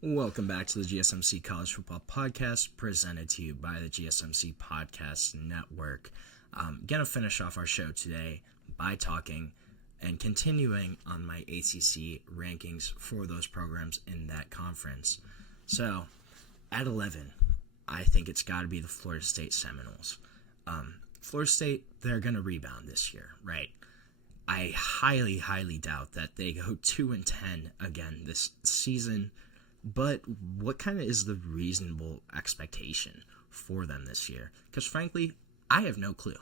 Welcome back to the GSMC College Football Podcast, presented to you by the GSMC Podcast Network. Going to finish off our show today by talking and continuing on my ACC rankings for those programs in that conference. So, at 11, I think it's got to be the Florida State Seminoles. Florida State, they're going to rebound this year, right? I highly doubt that they go 2-10 again this season. But what kind of is the reasonable expectation for them this year? Because frankly, I have no clue.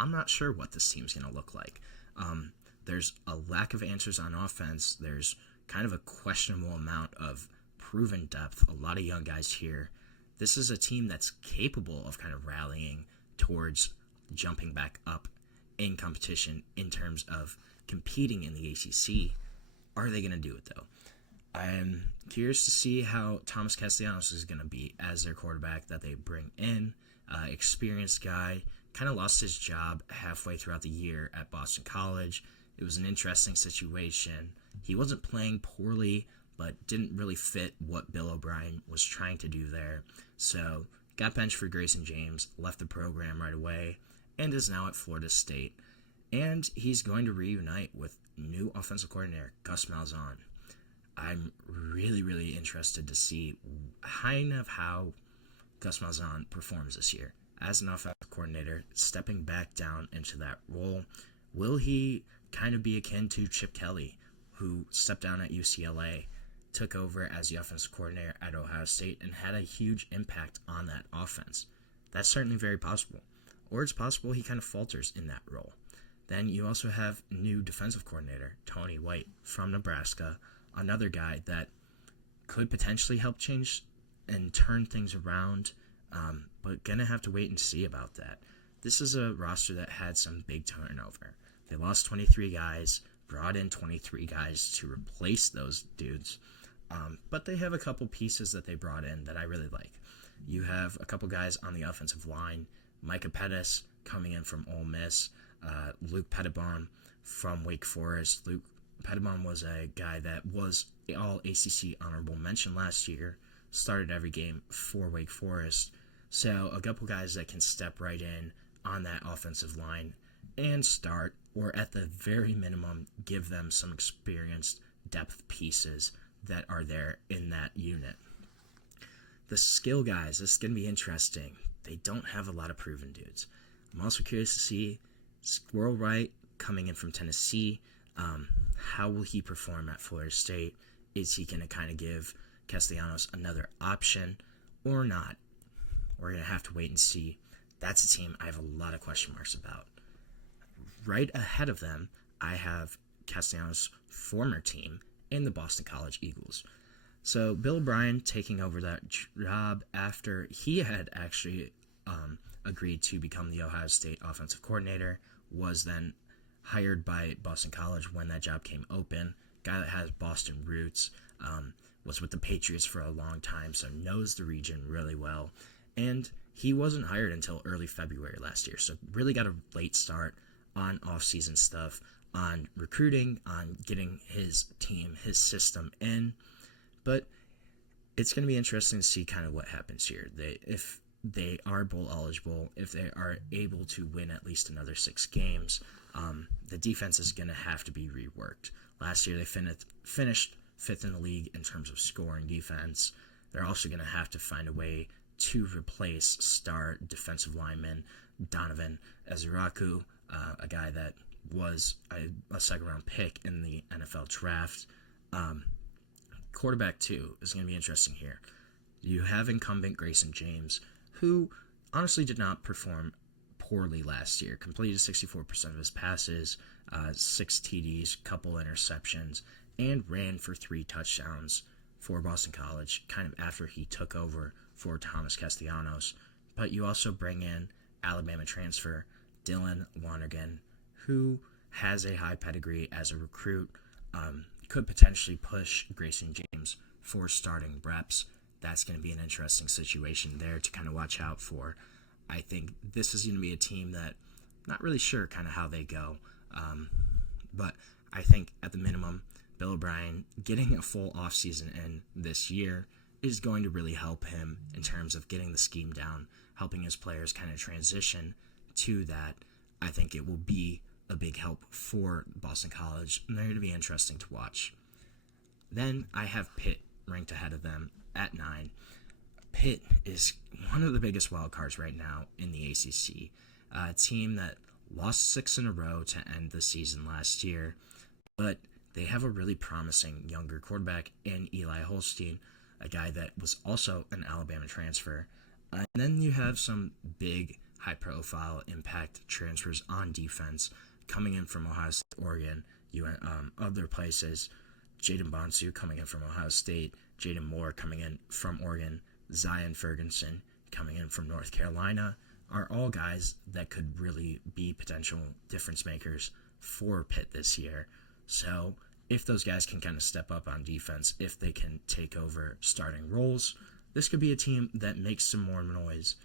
I'm not sure what this team's going to look like. There's a lack of answers on offense. There's kind of a questionable amount of proven depth. A lot of young guys here. This is a team that's capable of kind of rallying towards jumping back up in competition in terms of competing in the ACC. Are they going to do it, though? I'm curious to see how Thomas Castellanos is going to be as their quarterback that they bring in. Experienced guy, kind of lost his job halfway throughout the year at Boston College. It was an interesting situation. He wasn't playing poorly, but didn't really fit what Bill O'Brien was trying to do there. So got benched for Grayson James, left the program right away, and is now at Florida State. And he's going to reunite with new offensive coordinator Gus Malzahn. I'm really interested to see kind of how Gus Malzahn performs this year as an offensive coordinator, stepping back down into that role. Will he kind of be akin to Chip Kelly, who stepped down at UCLA, took over as the offensive coordinator at Ohio State, and had a huge impact on that offense? That's certainly very possible. Or it's possible he kind of falters in that role. Then you also have new defensive coordinator, Tony White, from Nebraska, another guy that could potentially help change and turn things around, but gonna have to wait and see about that. This is a roster that had some big turnover. They lost 23 guys, brought in 23 guys to replace those dudes, but they have a couple pieces that they brought in that I really like. You have a couple guys on the offensive line, Micah Pettis coming in from Ole Miss, Luke Pettibon from Wake Forest. Luke Pettibon was a guy that was all ACC honorable mention last year, started every game for Wake Forest. So a couple guys that can step right in on that offensive line and start, or at the very minimum, give them some experienced depth pieces that are there in that unit. The skill guys, this is going to be interesting. They don't have a lot of proven dudes. I'm also curious to see Squirrel Wright coming in from Tennessee. How will he perform at Florida State? Is he going to kind of give Castellanos another option or not? We're going to have to wait and see. That's a team I have a lot of question marks about. Right ahead of them, I have Castellanos' former team in the Boston College Eagles. So Bill O'Brien taking over that job after he had actually agreed to become the Ohio State offensive coordinator, was then hired by Boston College when that job came open. Guy that has Boston roots, was with the Patriots for a long time, so knows the region really well. And he wasn't hired until early February last year, so really got a late start on off-season stuff, on recruiting, on getting his team, his system in. But it's going to be interesting to see kind of what happens here. If they are bowl eligible, if they are able to win at least another 6 games, the defense is going to have to be reworked. Last year they finished 5th in the league in terms of scoring defense. They're also going to have to find a way to replace star defensive lineman Donovan Eziraku, a guy that was a second-round pick in the NFL draft. Quarterback, too, is going to be interesting here. You have incumbent Grayson James, who honestly did not perform poorly last year. Completed 64% of his passes, 6 TDs, couple interceptions, and ran for 3 touchdowns for Boston College, kind of after he took over for Thomas Castellanos. But you also bring in Alabama transfer Dylan Lonergan, who has a high pedigree as a recruit, could potentially push Grayson James for starting reps. That's going to be an interesting situation there to kind of watch out for. I think this is going to be a team that not really sure kind of how they go. But I think at the minimum, Bill O'Brien getting a full offseason in this year is going to really help him in terms of getting the scheme down, helping his players kind of transition to that. I think it will be a big help for Boston College, and they're going to be interesting to watch. Then I have Pitt ranked ahead of them at 9. Pitt is one of the biggest wild cards right now in the ACC. A team that lost 6 in a row to end the season last year, but they have a really promising younger quarterback in Eli Holstein, a guy that was also an Alabama transfer. And then you have some big, high-profile impact transfers on defense coming in from Ohio State, Oregon, other places. Jaden Bonsu coming in from Ohio State, Jaden Moore coming in from Oregon, Zion Ferguson coming in from North Carolina are all guys that could really be potential difference makers for Pitt this year. So if those guys can kind of step up on defense, if they can take over starting roles, this could be a team that makes some more noise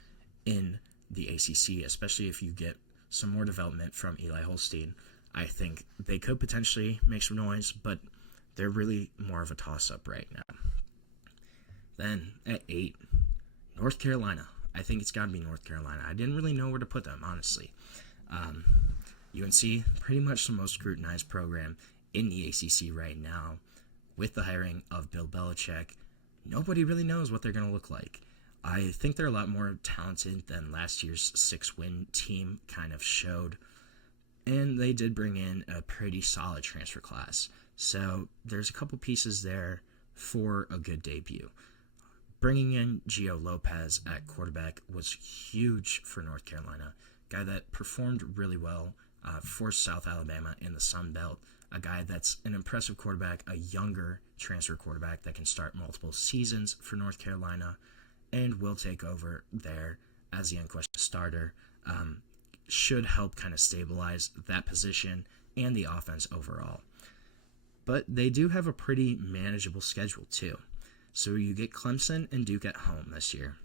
in the ACC, especially if you get some more development from Eli Holstein. I think they could potentially make some noise, but they're really more of a toss-up right now. Then at 8, North Carolina. I think it's got to be North Carolina. I didn't really know where to put them, honestly. UNC, pretty much the most scrutinized program in the ACC right now. With the hiring of Bill Belichick, nobody really knows what they're going to look like. I think they're a lot more talented than last year's 6-win team kind of showed. And they did bring in a pretty solid transfer class. So there's a couple pieces there for a good debut. Bringing in Gio Lopez at quarterback was huge for North Carolina. Guy that performed really well for South Alabama in the Sun Belt. A guy that's an impressive quarterback, a younger transfer quarterback that can start multiple seasons for North Carolina and will take over there as the unquestioned starter. Should help kind of stabilize that position and the offense overall. But they do have a pretty manageable schedule too. So you get Clemson and Duke at home this year.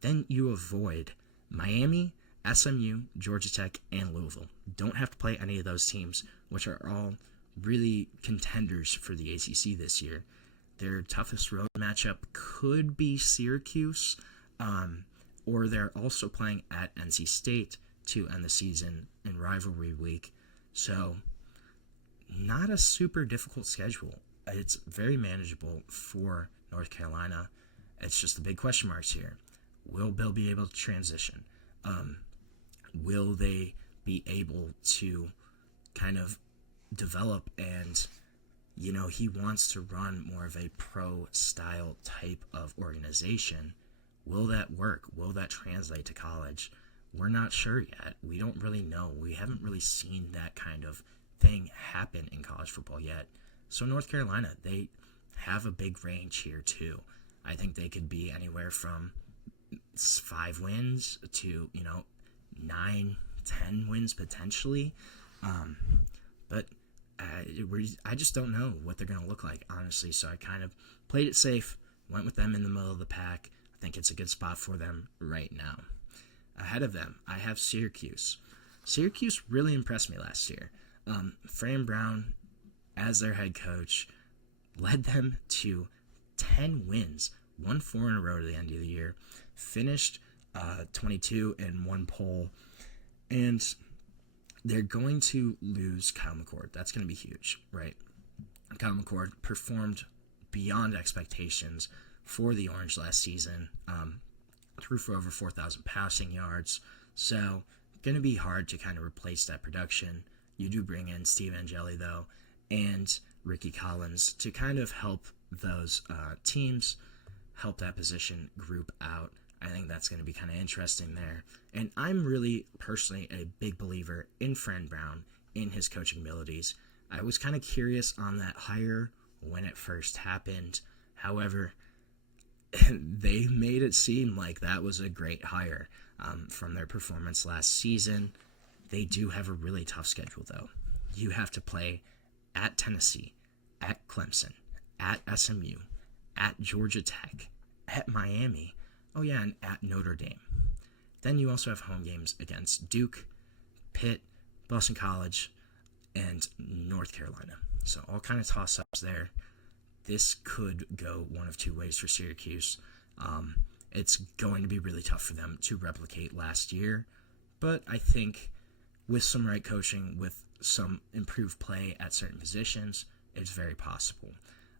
Then you avoid Miami, SMU, Georgia Tech, and Louisville. Don't have to play any of those teams, which are all really contenders for the ACC this year. Their toughest road matchup could be Syracuse, or they're also playing at NC State to end the season in rivalry week. So not a super difficult schedule. It's very manageable for North Carolina. It's just the big question marks here. Will Bill be able to transition? Will they be able to kind of develop and, he wants to run more of a pro-style type of organization. Will that work? Will that translate to college? We're not sure yet. We don't really know. We haven't really seen that kind of thing happen in college football yet. So North Carolina, they have a big range here too. I think they could be anywhere from 5 wins to, 9, 10 wins potentially. But I just don't know what they're going to look like, honestly. So I kind of played it safe, went with them in the middle of the pack. I think it's a good spot for them right now. Ahead of them, I have Syracuse. Syracuse really impressed me last year. Fran Brown, as their head coach, led them to 10 wins, won 4 in a row to the end of the year, finished 22 in one poll, and they're going to lose Kyle McCord. That's going to be huge, right? Kyle McCord performed beyond expectations for the Orange last season, threw for over 4,000 passing yards, so going to be hard to kind of replace that production. You do bring in Steve Angeli, though, and Ricky Collins to kind of help those teams, help that position group out. I think that's going to be kind of interesting there. And I'm really, personally, a big believer in Fran Brown, in his coaching abilities. I was kind of curious on that hire when it first happened. However, they made it seem like that was a great hire from their performance last season. They do have a really tough schedule, though. You have to play at Tennessee, at Clemson, at SMU, at Georgia Tech, at Miami, and at Notre Dame. Then you also have home games against Duke, Pitt, Boston College, and North Carolina. So all kind of toss-ups there. this could go one of two ways for Syracuse. It's going to be really tough for them to replicate last year, but I think with some right coaching, with some improved play at certain positions, it's very possible.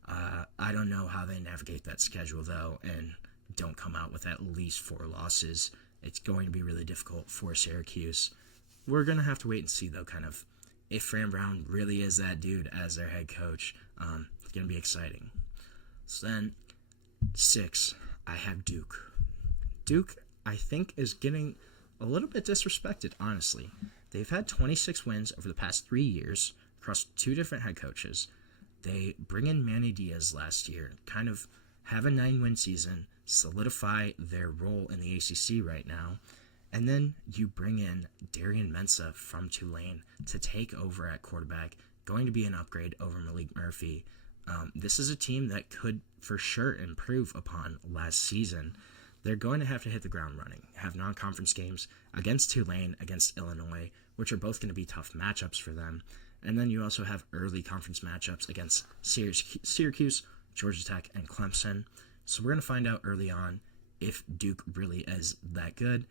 I don't know how they navigate that schedule, though, and don't come out with at least 4 losses. It's going to be really difficult for Syracuse. We're going to have to wait and see, though, kind of if Fran Brown really is that dude as their head coach. It's going to be exciting. So then, 6, I have Duke. Duke, I think, is getting a little bit disrespected, honestly. They've had 26 wins over the past 3 years across 2 different head coaches. They bring in Manny Diaz last year, kind of have a 9-win season, solidify their role in the ACC right now, and then you bring in Darian Mensah from Tulane to take over at quarterback, going to be an upgrade over Malik Murphy. This is a team that could for sure improve upon last season. They're going to have to hit the ground running, have non-conference games against Tulane, against Illinois, which are both going to be tough matchups for them. And then you also have early conference matchups against Syracuse, Georgia Tech, and Clemson. So we're going to find out early on if Duke really is that good.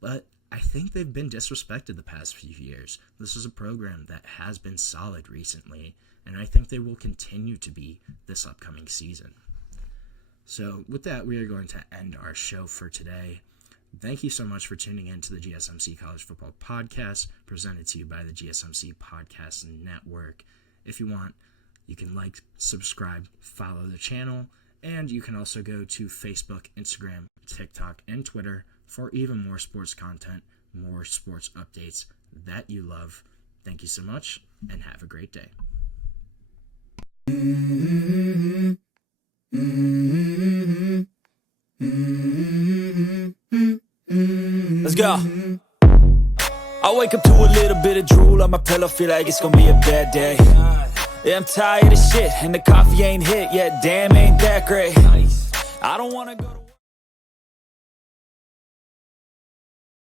But I think they've been disrespected the past few years. This is a program that has been solid recently, and I think they will continue to be this upcoming season. So with that, we are going to end our show for today. Thank you so much for tuning in to the GSMC College Football Podcast, presented to you by the GSMC Podcast Network. If you want, you can like, subscribe, follow the channel, and you can also go to Facebook, Instagram, TikTok, and Twitter for even more sports content, more sports updates that you love. Thank you so much, and have a great day. Let's go. I wake up to a little bit of drool on my pillow, feel like it's gonna be a bad day. Yeah, I'm tired of shit, and the coffee ain't hit yet, damn, ain't that great. I don't wanna go to